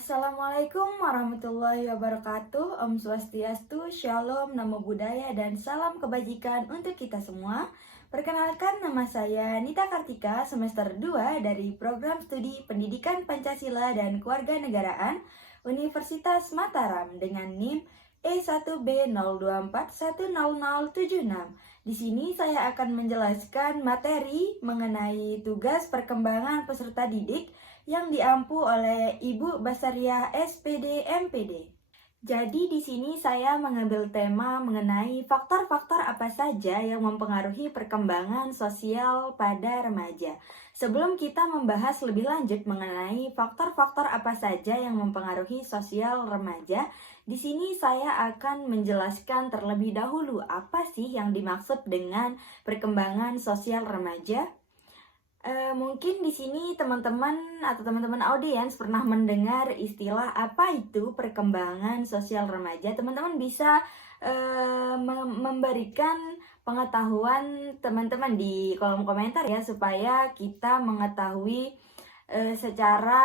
Assalamualaikum warahmatullahi wabarakatuh. Om Swastiastu, Shalom, Namo Buddhaya, dan salam kebajikan untuk kita semua. Perkenalkan, nama saya Nita Kartika, semester 2 dari program studi Pendidikan Pancasila dan Kewarganegaraan Universitas Mataram dengan NIM E1B02410076. Di sini saya akan menjelaskan materi mengenai tugas perkembangan peserta didik yang diampu oleh Ibu Basariah SPD MPD. Jadi di sini saya mengambil tema mengenai faktor-faktor apa saja yang mempengaruhi perkembangan sosial pada remaja. Sebelum kita membahas lebih lanjut mengenai faktor-faktor apa saja yang mempengaruhi sosial remaja, di sini saya akan menjelaskan terlebih dahulu apa sih yang dimaksud dengan perkembangan sosial remaja. Mungkin di sini teman-teman atau teman-teman audiens pernah mendengar istilah apa itu perkembangan sosial remaja. Teman-teman bisa memberikan pengetahuan teman-teman di kolom komentar ya, supaya kita mengetahui secara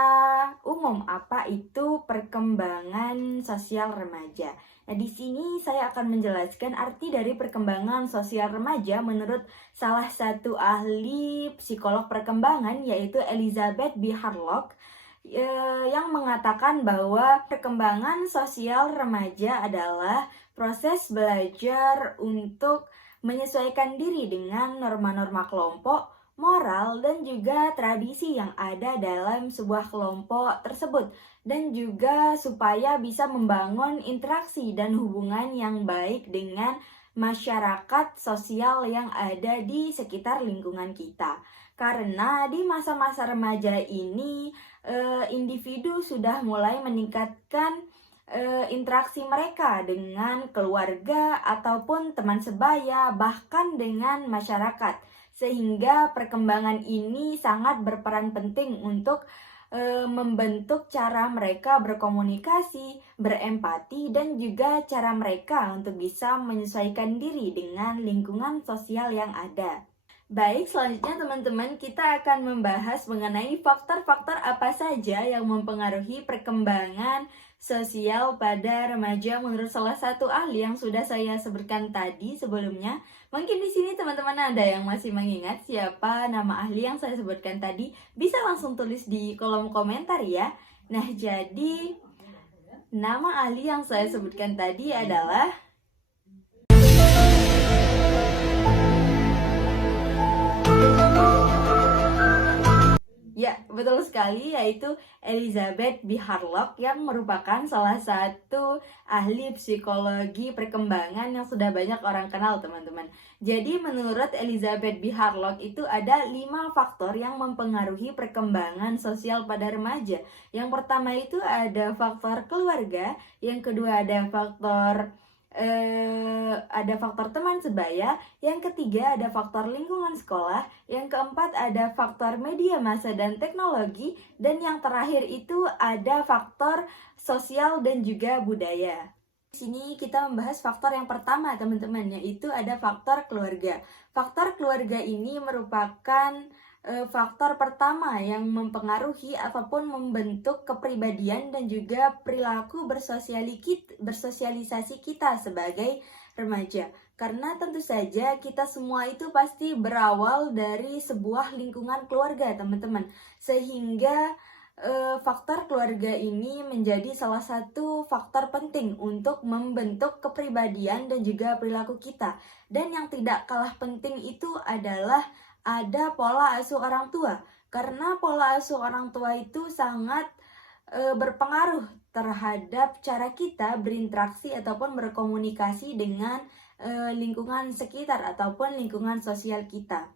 umum apa itu perkembangan sosial remaja. Nah, di sini saya akan menjelaskan arti dari perkembangan sosial remaja menurut salah satu ahli psikolog perkembangan, yaitu Elizabeth B. Harlock, yang mengatakan bahwa perkembangan sosial remaja adalah proses belajar untuk menyesuaikan diri dengan norma-norma kelompok, moral, dan juga tradisi yang ada dalam sebuah kelompok tersebut, dan juga supaya bisa membangun interaksi dan hubungan yang baik dengan masyarakat sosial yang ada di sekitar lingkungan kita. Karena di masa-masa remaja ini individu sudah mulai meningkatkan interaksi mereka dengan keluarga ataupun teman sebaya, bahkan dengan masyarakat. Sehingga perkembangan ini sangat berperan penting untuk membentuk cara mereka berkomunikasi, berempati, dan juga cara mereka untuk bisa menyesuaikan diri dengan lingkungan sosial yang ada. Baik, selanjutnya teman-teman, kita akan membahas mengenai faktor-faktor apa saja yang mempengaruhi perkembangan sosial pada remaja menurut salah satu ahli yang sudah saya sebutkan tadi sebelumnya. Mungkin di sini teman-teman ada yang masih mengingat siapa nama ahli yang saya sebutkan tadi, bisa langsung tulis di kolom komentar ya. Nah, jadi nama ahli yang saya sebutkan tadi adalah ya, betul sekali, yaitu Elizabeth B. Harlock, yang merupakan salah satu ahli psikologi perkembangan yang sudah banyak orang kenal, teman-teman. Jadi menurut Elizabeth B. Harlock itu ada 5 faktor yang mempengaruhi perkembangan sosial pada remaja. Yang pertama itu ada faktor keluarga, yang kedua ada faktor teman sebaya, yang ketiga ada faktor lingkungan sekolah, yang keempat ada faktor media massa dan teknologi, dan yang terakhir itu ada faktor sosial dan juga budaya. Di sini kita membahas faktor yang pertama, teman-teman, yaitu ada faktor keluarga. Faktor keluarga ini merupakan faktor pertama yang mempengaruhi ataupun membentuk kepribadian dan juga perilaku bersosialisasi kita sebagai remaja. Karena tentu saja kita semua itu pasti berawal dari sebuah lingkungan keluarga, teman-teman. Sehingga faktor keluarga ini menjadi salah satu faktor penting untuk membentuk kepribadian dan juga perilaku kita. Dan yang tidak kalah penting itu adalah ada pola asuh orang tua. Karena pola asuh orang tua itu sangat berpengaruh terhadap cara kita berinteraksi ataupun berkomunikasi dengan lingkungan sekitar ataupun lingkungan sosial kita.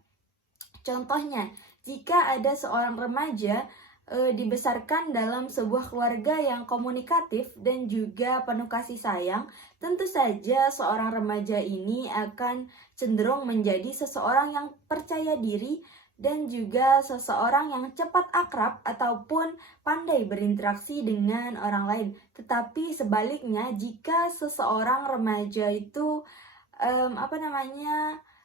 Contohnya, jika ada seorang remaja dibesarkan dalam sebuah keluarga yang komunikatif dan juga penuh kasih sayang, tentu saja seorang remaja ini akan cenderung menjadi seseorang yang percaya diri dan juga seseorang yang cepat akrab ataupun pandai berinteraksi dengan orang lain. Tetapi sebaliknya, jika seseorang remaja itu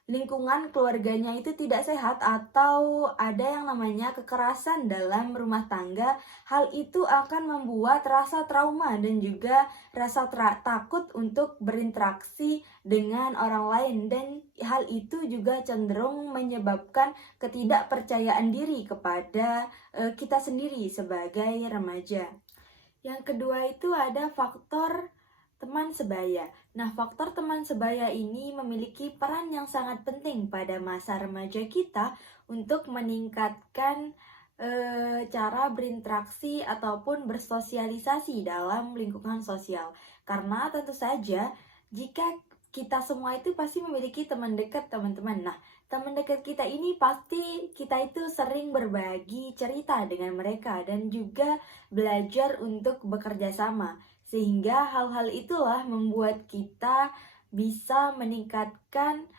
lingkungan keluarganya itu tidak sehat atau ada yang namanya kekerasan dalam rumah tangga, hal itu akan membuat rasa trauma dan juga rasa takut untuk berinteraksi dengan orang lain, dan hal itu juga cenderung menyebabkan ketidakpercayaan diri kepada kita sendiri sebagai remaja. Yang kedua itu ada faktor teman sebaya. Nah, faktor teman sebaya ini memiliki peran yang sangat penting pada masa remaja kita untuk meningkatkan cara berinteraksi ataupun bersosialisasi dalam lingkungan sosial. Karena tentu saja jika kita semua itu pasti memiliki teman dekat, teman-teman. Nah, teman dekat kita ini pasti kita itu sering berbagi cerita dengan mereka dan juga belajar untuk bekerja sama. Sehingga hal-hal itulah membuat kita bisa meningkatkan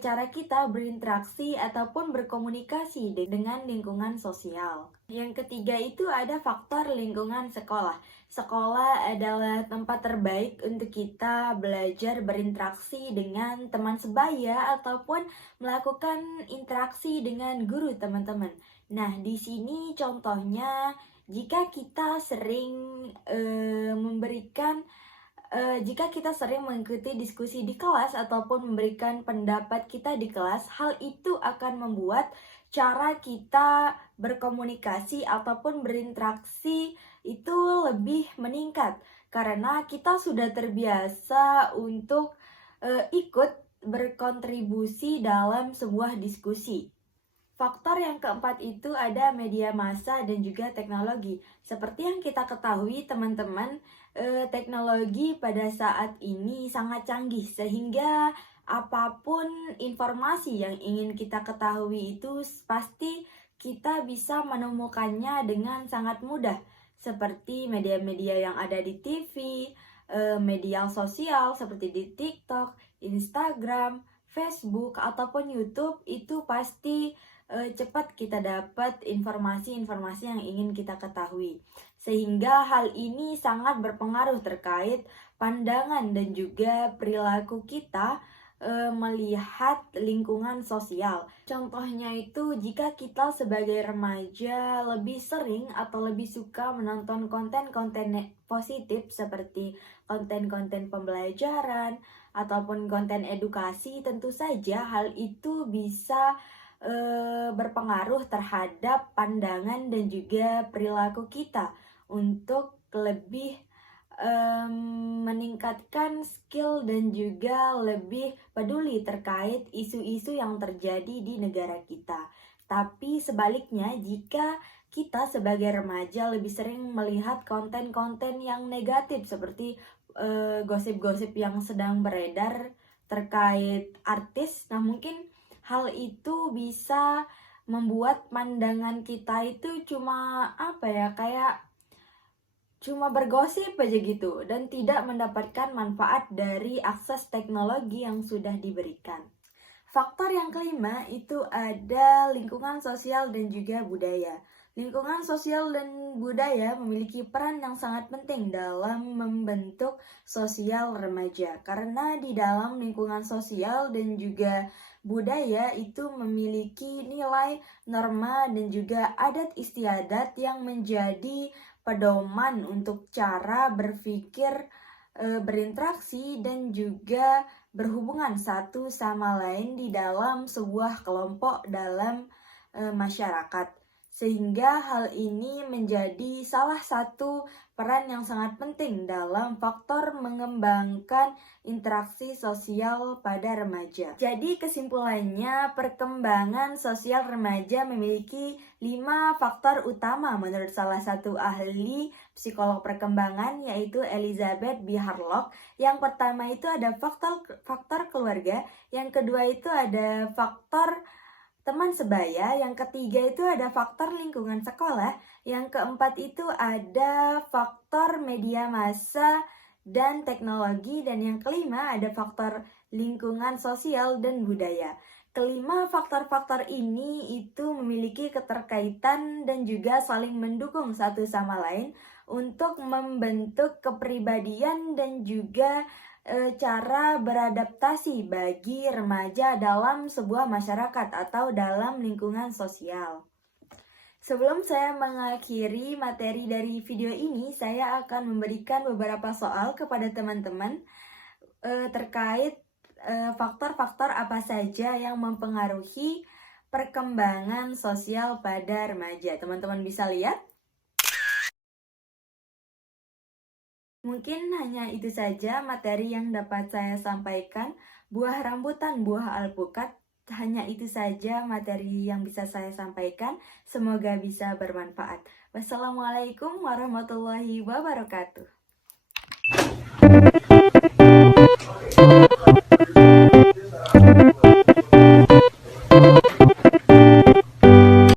cara kita berinteraksi ataupun berkomunikasi dengan lingkungan sosial. Yang ketiga itu ada faktor lingkungan sekolah. Sekolah adalah tempat terbaik untuk kita belajar berinteraksi dengan teman sebaya ataupun melakukan interaksi dengan guru, teman-teman. Nah, di sini contohnya jika kita sering jika kita sering mengikuti diskusi di kelas ataupun memberikan pendapat kita di kelas, hal itu akan membuat cara kita berkomunikasi ataupun berinteraksi itu lebih meningkat karena kita sudah terbiasa untuk ikut berkontribusi dalam sebuah diskusi. Faktor yang keempat itu ada media massa dan juga teknologi. Seperti yang kita ketahui, teman-teman, teknologi pada saat ini sangat canggih sehingga apapun informasi yang ingin kita ketahui itu pasti kita bisa menemukannya dengan sangat mudah. Seperti media-media yang ada di TV, media sosial seperti di TikTok, Instagram, Facebook, ataupun YouTube, itu pasti cepat kita dapat informasi-informasi yang ingin kita ketahui. Sehingga hal ini sangat berpengaruh terkait pandangan dan juga perilaku kita melihat lingkungan sosial. Contohnya itu jika kita sebagai remaja lebih sering atau lebih suka menonton konten-konten positif seperti konten-konten pembelajaran ataupun konten edukasi, tentu saja hal itu bisa berpengaruh terhadap pandangan dan juga perilaku kita untuk lebih meningkatkan skill dan juga lebih peduli terkait isu-isu yang terjadi di negara kita. Tapi sebaliknya, jika kita sebagai remaja lebih sering melihat konten-konten yang negatif seperti gosip-gosip yang sedang beredar terkait artis, nah mungkin hal itu bisa membuat pandangan kita itu cuma cuma bergosip aja gitu dan tidak mendapatkan manfaat dari akses teknologi yang sudah diberikan. Faktor yang kelima itu ada lingkungan sosial dan juga budaya. Lingkungan sosial dan budaya memiliki peran yang sangat penting dalam membentuk sosial remaja. Karena di dalam lingkungan sosial dan juga budaya itu memiliki nilai, norma, dan juga adat istiadat yang menjadi pedoman untuk cara berpikir, berinteraksi, dan juga berhubungan satu sama lain di dalam sebuah kelompok dalam masyarakat. Sehingga hal ini menjadi salah satu peran yang sangat penting dalam faktor mengembangkan interaksi sosial pada remaja. Jadi kesimpulannya, perkembangan sosial remaja memiliki 5 faktor utama menurut salah satu ahli psikolog perkembangan, yaitu Elizabeth B. Harlock. Yang pertama itu ada faktor keluarga, yang kedua itu ada faktor teman sebaya, yang ketiga itu ada faktor lingkungan sekolah, yang keempat itu ada faktor media massa dan teknologi, dan yang kelima ada faktor lingkungan sosial dan budaya. Kelima faktor-faktor ini itu memiliki keterkaitan dan juga saling mendukung satu sama lain untuk membentuk kepribadian dan juga cara beradaptasi bagi remaja dalam sebuah masyarakat atau dalam lingkungan sosial. Sebelum saya mengakhiri materi dari video ini, saya akan memberikan beberapa soal kepada teman-teman terkait faktor-faktor apa saja yang mempengaruhi perkembangan sosial pada remaja. Teman-teman bisa lihat. Mungkin hanya itu saja materi yang dapat saya sampaikan. Buah rambutan, buah alpukat, hanya itu saja materi yang bisa saya sampaikan. Semoga bisa bermanfaat. Wassalamualaikum warahmatullahi wabarakatuh.